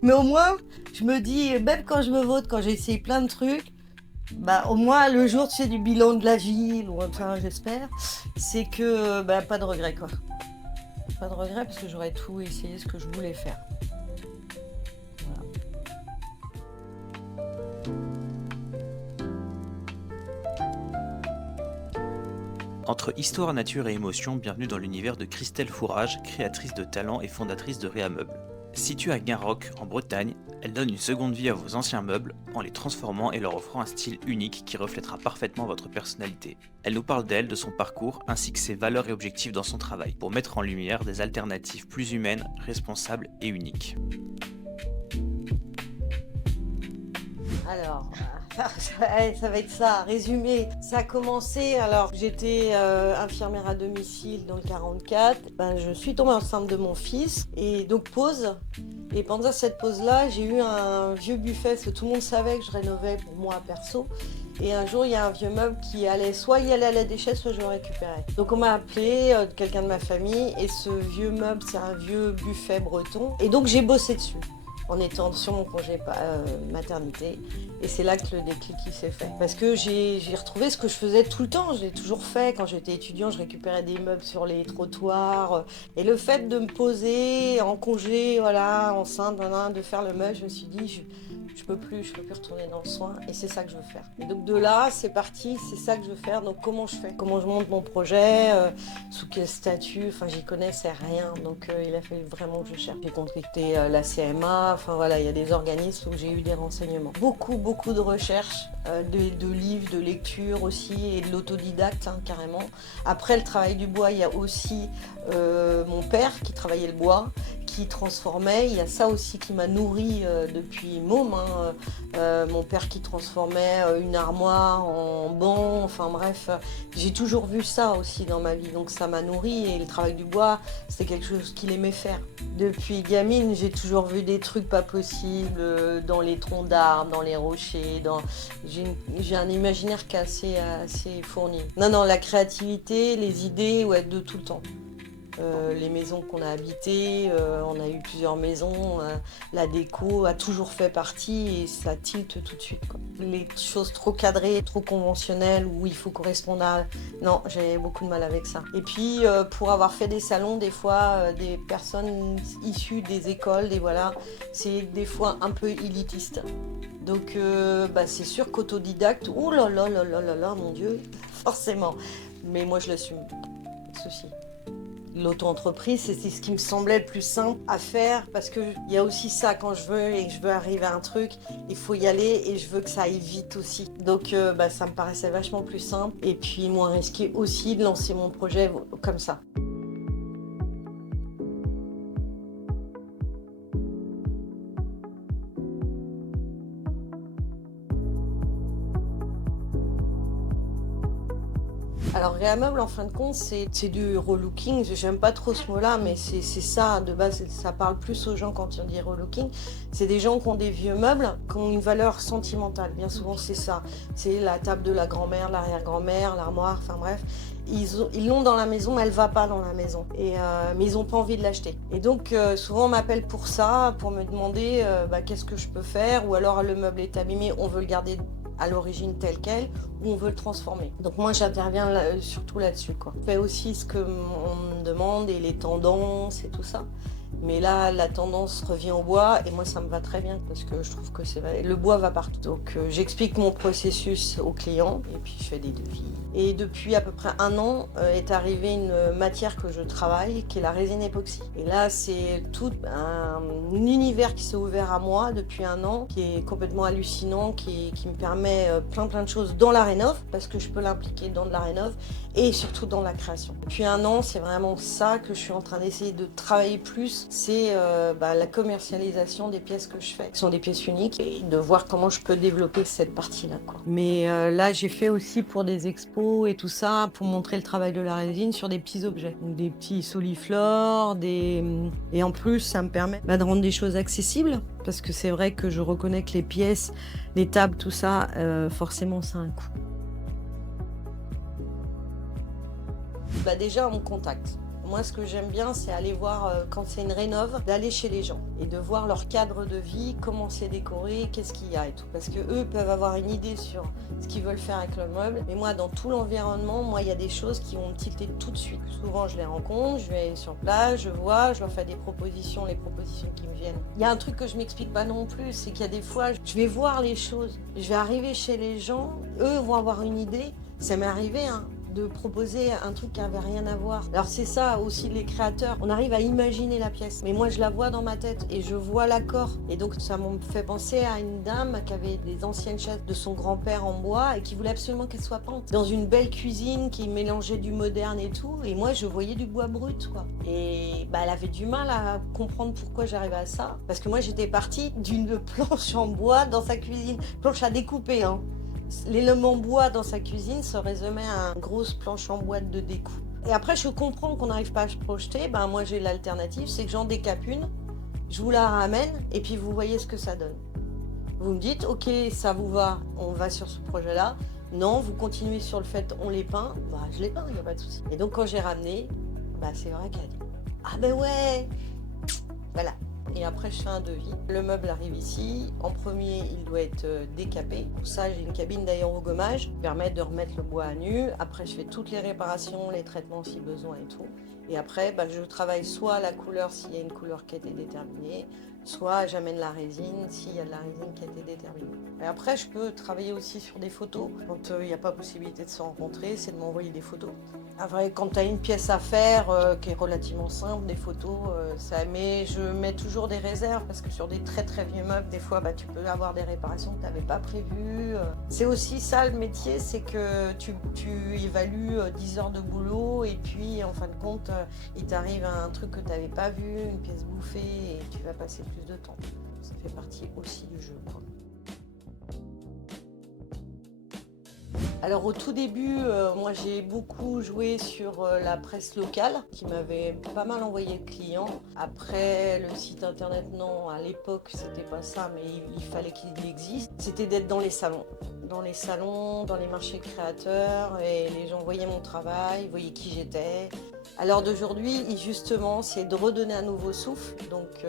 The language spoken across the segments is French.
Mais au moins, je me dis, même quand je me vote, quand j'ai essayé plein de trucs, bah au moins le jour, tu sais, du bilan de la ville, ou enfin j'espère, c'est que bah, pas de regret quoi. Pas de regret parce que j'aurais tout essayé ce que je voulais faire. Voilà. Entre histoire, nature et émotion, bienvenue dans l'univers de Christelle Fourage, créatrice de talent et fondatrice de Réa Meubles. Située à Guinrock, en Bretagne, elle donne une seconde vie à vos anciens meubles en les transformant et leur offrant un style unique qui reflètera parfaitement votre personnalité. Elle nous parle d'elle, de son parcours, ainsi que ses valeurs et objectifs dans son travail, pour mettre en lumière des alternatives plus humaines, responsables et uniques. Alors, ça va être ça, résumé. Ça a commencé, alors j'étais infirmière à domicile dans le 44. Ben, je suis tombée enceinte de mon fils et donc pause. Et pendant cette pause-là, j'ai eu un vieux buffet, parce que tout le monde savait que je rénovais pour moi perso. Et un jour, il y a un vieux meuble qui allait, soit y allait à la déchetterie, soit je le récupérais. Donc on m'a appelé, quelqu'un de ma famille, et ce vieux meuble, c'est un vieux buffet breton. Et donc j'ai bossé dessus en étant sur mon congé maternité. Et c'est là que le déclic il s'est fait. Parce que j'ai retrouvé ce que je faisais tout le temps. Je l'ai toujours fait. Quand j'étais étudiant, je récupérais des meubles sur les trottoirs. Et le fait de me poser en congé, voilà, enceinte, de faire le meuble, je me suis dit, je peux plus retourner dans le soin. Et c'est ça que je veux faire. Et donc de là, c'est parti, c'est ça que je veux faire. Donc comment je fais? Comment je monte mon projet? Sous quel statut? Enfin, j'y connaissais rien. Donc il a fallu vraiment que je cherche. J'ai contacté la CMA. Enfin voilà, il y a des organismes où j'ai eu des renseignements. Beaucoup de recherches, de livres, de lectures aussi, et de l'autodidacte hein, carrément. Après le travail du bois, il y a aussi mon père qui travaillait le bois, qui transformait. Il y a ça aussi qui m'a nourri depuis môme. Hein. Mon père qui transformait une armoire en banc. Enfin bref, j'ai toujours vu ça aussi dans ma vie. Donc ça m'a nourri et le travail du bois, c'était quelque chose qu'il aimait faire. Depuis gamine, j'ai toujours vu des trucs pas possibles dans les troncs d'arbres, dans les rochers. J'ai un imaginaire qui est assez fourni. Non, la créativité, les idées, ouais, de tout le temps. Les maisons qu'on a habitées, on a eu plusieurs maisons, la déco a toujours fait partie et ça tilte tout de suite. Quoi. Les choses trop cadrées, trop conventionnelles où il faut correspondre à... Non, j'ai beaucoup de mal avec ça. Et puis pour avoir fait des salons, des fois, des personnes issues des écoles, c'est des fois un peu élitiste. Donc c'est sûr qu'autodidacte, ouh là, mon Dieu, forcément. Mais moi je l'assume, pas de souci. L'auto-entreprise, c'est ce qui me semblait le plus simple à faire parce qu'il y a aussi ça, quand je veux arriver à un truc, il faut y aller et je veux que ça aille vite aussi. Donc ça me paraissait vachement plus simple et puis moins risqué aussi de lancer mon projet comme ça. Alors Réameuble, en fin de compte, c'est du relooking. J'aime pas trop ce mot-là, mais c'est ça, de base, ça parle plus aux gens quand on dit relooking. C'est des gens qui ont des vieux meubles, qui ont une valeur sentimentale. Bien souvent, c'est ça. C'est la table de la grand-mère, l'arrière-grand-mère, l'armoire, enfin bref. Ils l'ont dans la maison, elle va pas dans la maison. Mais ils n'ont pas envie de l'acheter. Et donc, souvent, on m'appelle pour ça, pour me demander qu'est-ce que je peux faire. Ou alors, le meuble est abîmé, on veut le garder à l'origine tel quel, ou on veut le transformer. Donc moi j'interviens surtout là-dessus. Je fais aussi ce qu'on me demande et les tendances et tout ça. Mais là, la tendance revient au bois et moi ça me va très bien parce que je trouve que c'est vrai. Le bois va partout. Donc j'explique mon processus aux clients et puis je fais des devis. Et depuis à peu près 1 an est arrivée une matière que je travaille qui est la résine époxy. Et là c'est tout un univers qui s'est ouvert à moi depuis 1 an qui est complètement hallucinant, qui me permet plein de choses dans la rénov parce que je peux l'impliquer dans de la rénov et surtout dans la création. Depuis 1 an c'est vraiment ça que je suis en train d'essayer de travailler plus, c'est la commercialisation des pièces que je fais, qui sont des pièces uniques et de voir comment je peux développer cette partie-là. Mais là j'ai fait aussi pour des expos et tout ça, pour montrer le travail de la résine sur des petits objets, donc des petits soliflores, et en plus ça me permet de rendre des choses accessibles, parce que c'est vrai que je reconnais que les pièces, les tables, tout ça, forcément ça a un coût. Déjà on me contacte. Moi, ce que j'aime bien, c'est aller voir, quand c'est une rénov, d'aller chez les gens et de voir leur cadre de vie, comment c'est décoré, qu'est-ce qu'il y a et tout. Parce que eux peuvent avoir une idée sur ce qu'ils veulent faire avec le meuble. Mais moi, dans tout l'environnement, moi, il y a des choses qui vont me tilter tout de suite. Souvent, je les rencontre, je vais sur place, je vois, je leur fais des propositions, les propositions qui me viennent. Il y a un truc que je m'explique pas non plus, c'est qu'il y a des fois, je vais voir les choses, je vais arriver chez les gens, eux vont avoir une idée. Ça m'est arrivé, hein, de proposer un truc qui n'avait rien à voir. Alors c'est ça aussi les créateurs, on arrive à imaginer la pièce. Mais moi je la vois dans ma tête et je vois l'accord. Et donc ça me fait penser à une dame qui avait des anciennes chaises de son grand-père en bois et qui voulait absolument qu'elles soient peintes. Dans une belle cuisine qui mélangeait du moderne et tout. Et moi je voyais du bois brut quoi. Et elle avait du mal à comprendre pourquoi j'arrivais à ça. Parce que moi j'étais partie d'une planche en bois dans sa cuisine. Planche à découper hein. L'élément bois dans sa cuisine se résumait à une grosse planche en bois de découpe. Et après, je comprends qu'on n'arrive pas à se projeter. Moi, j'ai l'alternative, c'est que j'en décape une, je vous la ramène, et puis vous voyez ce que ça donne. Vous me dites, ok, ça vous va, on va sur ce projet-là. Non, vous continuez sur le fait, on les peint. Je les peins, il n'y a pas de souci. Et donc, quand j'ai ramené, c'est vrai qu'elle a dit, ah ben ouais, voilà. Et après je fais un devis. Le meuble arrive ici. En premier, il doit être décapé. Pour ça, j'ai une cabine d'aérogommage qui permet de remettre le bois à nu. Après, je fais toutes les réparations, les traitements si besoin et tout. Et après, je travaille soit la couleur s'il y a une couleur qui a été déterminée, soit j'amène la résine s'il y a de la résine qui a été déterminée. Et après, je peux travailler aussi sur des photos. Quand il n'y a pas possibilité de se rencontrer, c'est de m'envoyer des photos. Après, quand tu as une pièce à faire qui est relativement simple, des photos, mais je mets toujours des réserves parce que sur des très très vieux meubles, des fois, tu peux avoir des réparations que tu n'avais pas prévues. C'est aussi ça le métier, c'est que tu évalues 10 heures de boulot et puis en fin de compte, il t'arrive un truc que tu n'avais pas vu, une pièce bouffée et tu vas passer plus de temps. Ça fait partie aussi du jeu, quoi. Alors au tout début, moi j'ai beaucoup joué sur la presse locale qui m'avait pas mal envoyé de clients. Après le site internet, non, à l'époque c'était pas ça, mais il fallait qu'il existe. C'était d'être dans les salons. Dans les salons, dans les marchés créateurs, et les gens voyaient mon travail, voyaient qui j'étais. À l'heure d'aujourd'hui, justement, c'est de redonner un nouveau souffle. Donc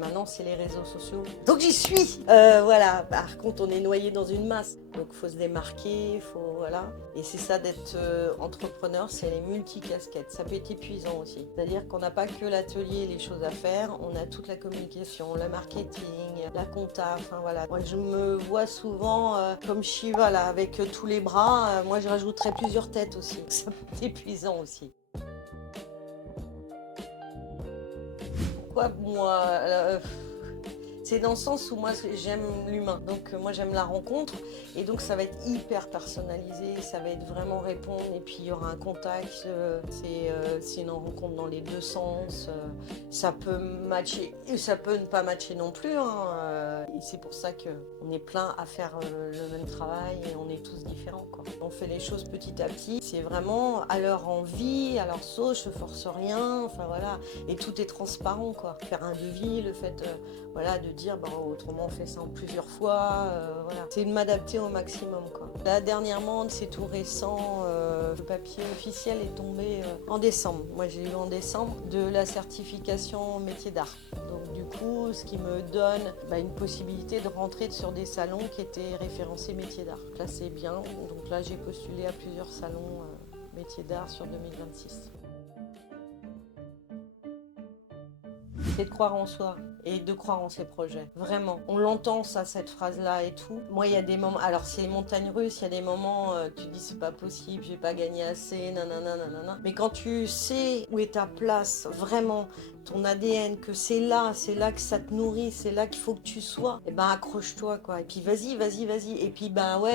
maintenant, c'est les réseaux sociaux. Donc j'y suis. Voilà. Par contre, on est noyé dans une masse. Donc il faut se démarquer, voilà. Et c'est ça d'être entrepreneur, c'est les multicasquettes. Ça peut être épuisant aussi. C'est-à-dire qu'on n'a pas que l'atelier, les choses à faire, on a toute la communication, le marketing, la compta, voilà. Moi je me vois souvent comme Shiva là, avec tous les bras. Moi je rajouterais plusieurs têtes aussi. Ça peut être épuisant aussi. Pourquoi moi c'est dans le sens où moi j'aime l'humain, donc moi j'aime la rencontre et donc ça va être hyper personnalisé, ça va être vraiment répondre et puis il y aura un contact, c'est une rencontre dans les deux sens, ça peut matcher et ça peut ne pas matcher non plus, hein, et c'est pour ça qu'on est plein à faire le même travail et on est tous différents, quoi. On fait les choses petit à petit, c'est vraiment à leur envie, à leur sauce, je force rien, voilà, et tout est transparent, quoi. Faire un devis, le fait de dire autrement on fait ça en plusieurs fois, voilà. C'est de m'adapter au maximum, quoi. Là dernièrement, c'est tout récent, le papier officiel est tombé en décembre. Moi j'ai eu en décembre de la certification métier d'art. Donc du coup, ce qui me donne une possibilité de rentrer sur des salons qui étaient référencés métier d'art. Là c'est bien, donc là j'ai postulé à plusieurs salons métier d'art sur 2026. C'est de croire en soi et de croire en ses projets. Vraiment. On l'entend ça, cette phrase-là et tout. Moi, il y a des moments... Alors, c'est les montagnes russes, il y a des moments, tu dis c'est pas possible, j'ai pas gagné assez, nanana, nanana. Mais quand tu sais où est ta place, vraiment, ton ADN, que c'est là que ça te nourrit, c'est là qu'il faut que tu sois, et accroche-toi, quoi. Et puis vas-y. Et puis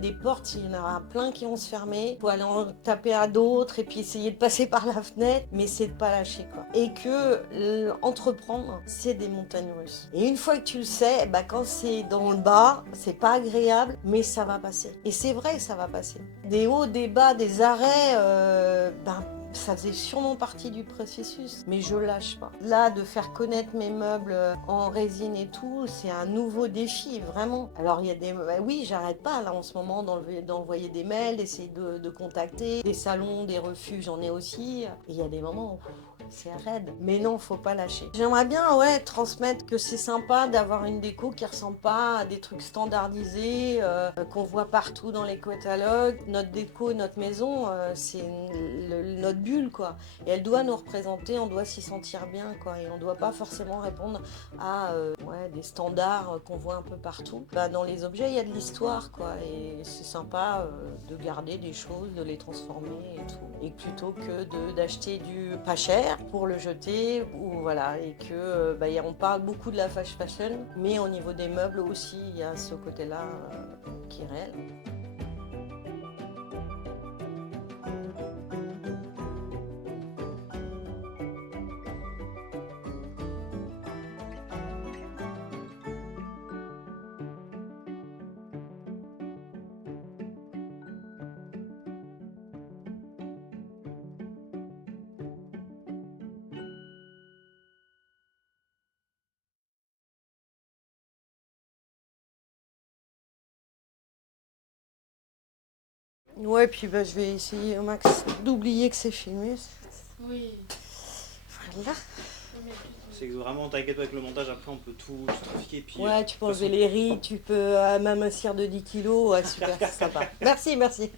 des portes, il y en aura plein qui vont se fermer. Il faut aller en taper à d'autres et puis essayer de passer par la fenêtre, mais c'est de pas lâcher, quoi. Et que entreprendre, c'est des montagnes russes. Et une fois que tu le sais, quand c'est dans le bas, c'est pas agréable, mais ça va passer. Et c'est vrai que ça va passer. Des hauts, des bas, des arrêts, ça faisait sûrement partie du processus, mais je lâche pas. Là, de faire connaître mes meubles en résine et tout, c'est un nouveau défi, vraiment. Alors, il y a des... oui, j'arrête pas, là, en ce moment, d'envoyer des mails, d'essayer de contacter. Des salons, des refus, j'en ai aussi. Et il y a des moments où c'est raide. Mais non, faut pas lâcher. J'aimerais bien, ouais, transmettre que c'est sympa d'avoir une déco qui ressemble pas à des trucs standardisés, qu'on voit partout dans les catalogues. Notre déco, notre maison, c'est notre bulle, quoi. Et elle doit nous représenter, on doit s'y sentir bien, quoi. Et on doit pas forcément répondre à des standards qu'on voit un peu partout. Bah, dans les objets, il y a de l'histoire, quoi. Et c'est sympa de garder des choses, de les transformer et tout. Et plutôt que d'acheter du pas cher pour le jeter, ou voilà. Et que on parle beaucoup de la fast fashion, mais au niveau des meubles aussi, il y a ce côté-là qui est réel. Ouais, puis je vais essayer au max d'oublier que c'est filmé. Oui. Voilà. C'est que vraiment, t'inquiète pas avec le montage, après on peut tout trafiquer. Puis, Ouais, tu peux enlever les rides, tu peux m'amincir de 10 kilos. Ouais, super, c'est sympa. Merci, merci.